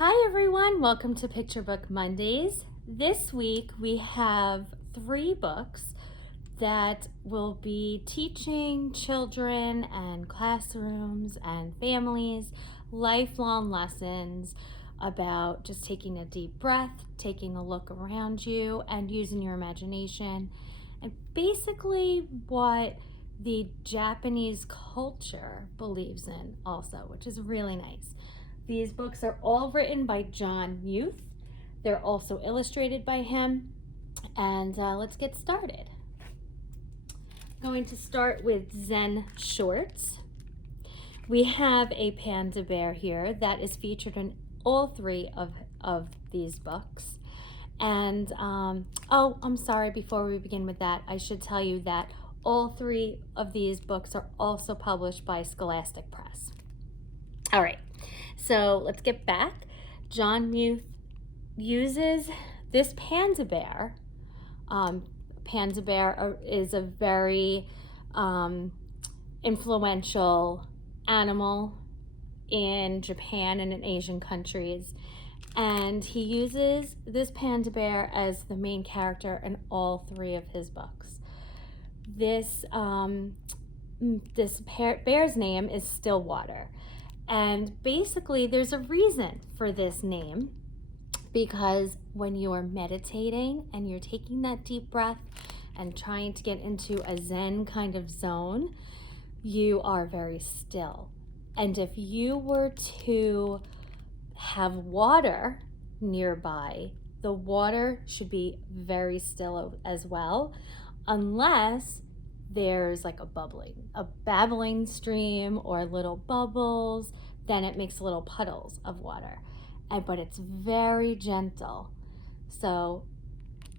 Hi everyone, welcome to Picture Book Mondays. This week we have 3 books that will be teaching children and classrooms and families lifelong lessons about just taking a deep breath, taking a look around you, and using your imagination, and basically what the Japanese culture believes in also, which is really nice. These books are all written by Jon Muth. They're also illustrated by him. And let's get started. I'm going to start with Zen Shorts. We have a panda bear here that is featured in all 3 of these books. And, I'm sorry, before we begin with that, I should tell you that all 3 of these books are also published by Scholastic Press. All right. So let's get back. Jon Muth uses this panda bear. Panda bear is a very influential animal in Japan and in Asian countries. And he uses this panda bear as the main character in all 3 of his books. This bear's name is Stillwater. And basically, there's a reason for this name, because when you're meditating and you're taking that deep breath and trying to get into a Zen kind of zone, you are very still. And if you were to have water nearby, the water should be very still as well, unless there's like a babbling stream or little bubbles, then it makes little puddles of water. But it's very gentle. So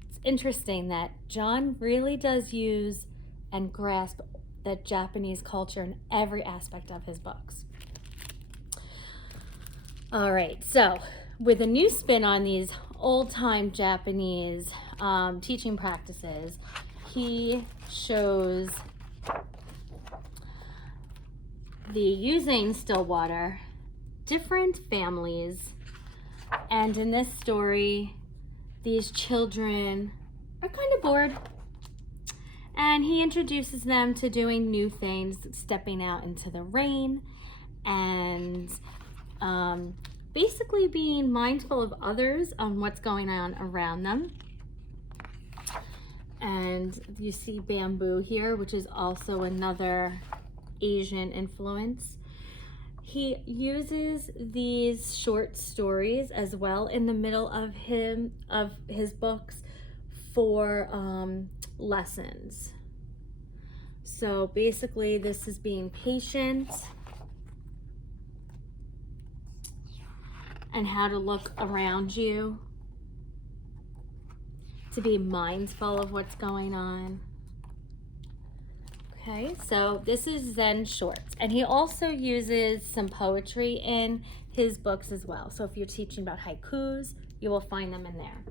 it's interesting that Jon really does use and grasp the Japanese culture in every aspect of his books. All right, so with a new spin on these old-time Japanese teaching practices, he shows using Stillwater different families, and in this story these children are kind of bored, and he introduces them to doing new things, stepping out into the rain and basically being mindful of others on what's going on around them. And you see bamboo here, which is also another Asian influence. He uses these short stories as well in the middle of his books for lessons. So basically, this is being patient and how to look around you, to be mindful of what's going on. Okay, so this is Zen Shorts, and he also uses some poetry in his books as well. So if you're teaching about haikus, you will find them in there.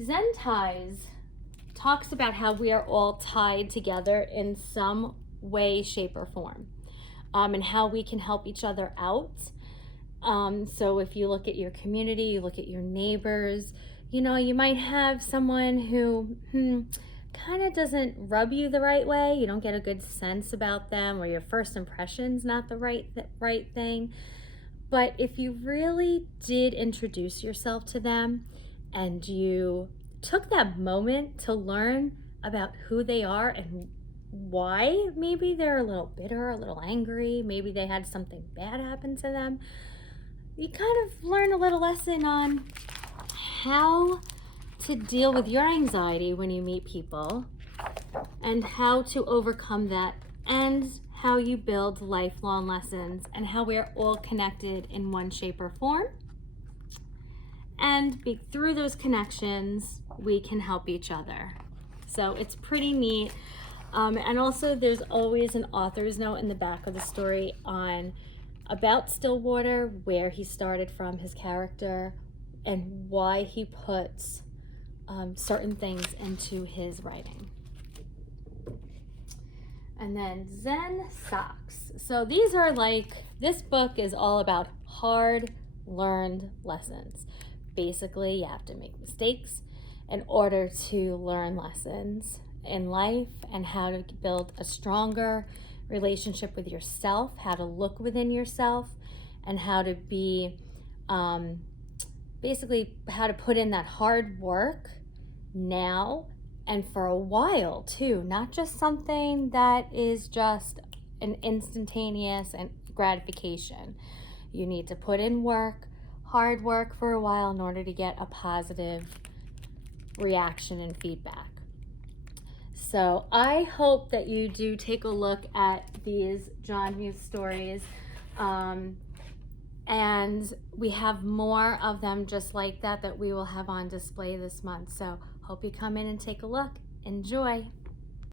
Zen Ties talks about how we are all tied together in some way, shape, or form, and how we can help each other out. So if you look at your community, you look at your neighbors, you might have someone who kind of doesn't rub you the right way. You don't get a good sense about them, or your first impression's not the right thing. But if you really did introduce yourself to them and you took that moment to learn about who they are and why maybe they're a little bitter, a little angry, maybe they had something bad happen to them, you kind of learn a little lesson on how to deal with your anxiety when you meet people, and how to overcome that, and how you build lifelong lessons, and how we're all connected in one shape or form. And through those connections, we can help each other. So it's pretty neat. And also there's always an author's note in the back of the story about Stillwater, where he started from, his character, and why he puts certain things into his writing. And then Zen Socks. So these are this book is all about hard learned lessons. Basically, you have to make mistakes in order to learn lessons in life and how to build a stronger relationship with yourself, how to look within yourself, and how to be basically how to put in that hard work now and for a while too, not just something that is just an instantaneous and gratification. You need to put in work, hard work for a while in order to get a positive reaction and feedback. So I hope that you do take a look at these Jon Muth stories. And we have more of them just like that we will have on display this month. So hope you come in and take a look. Enjoy.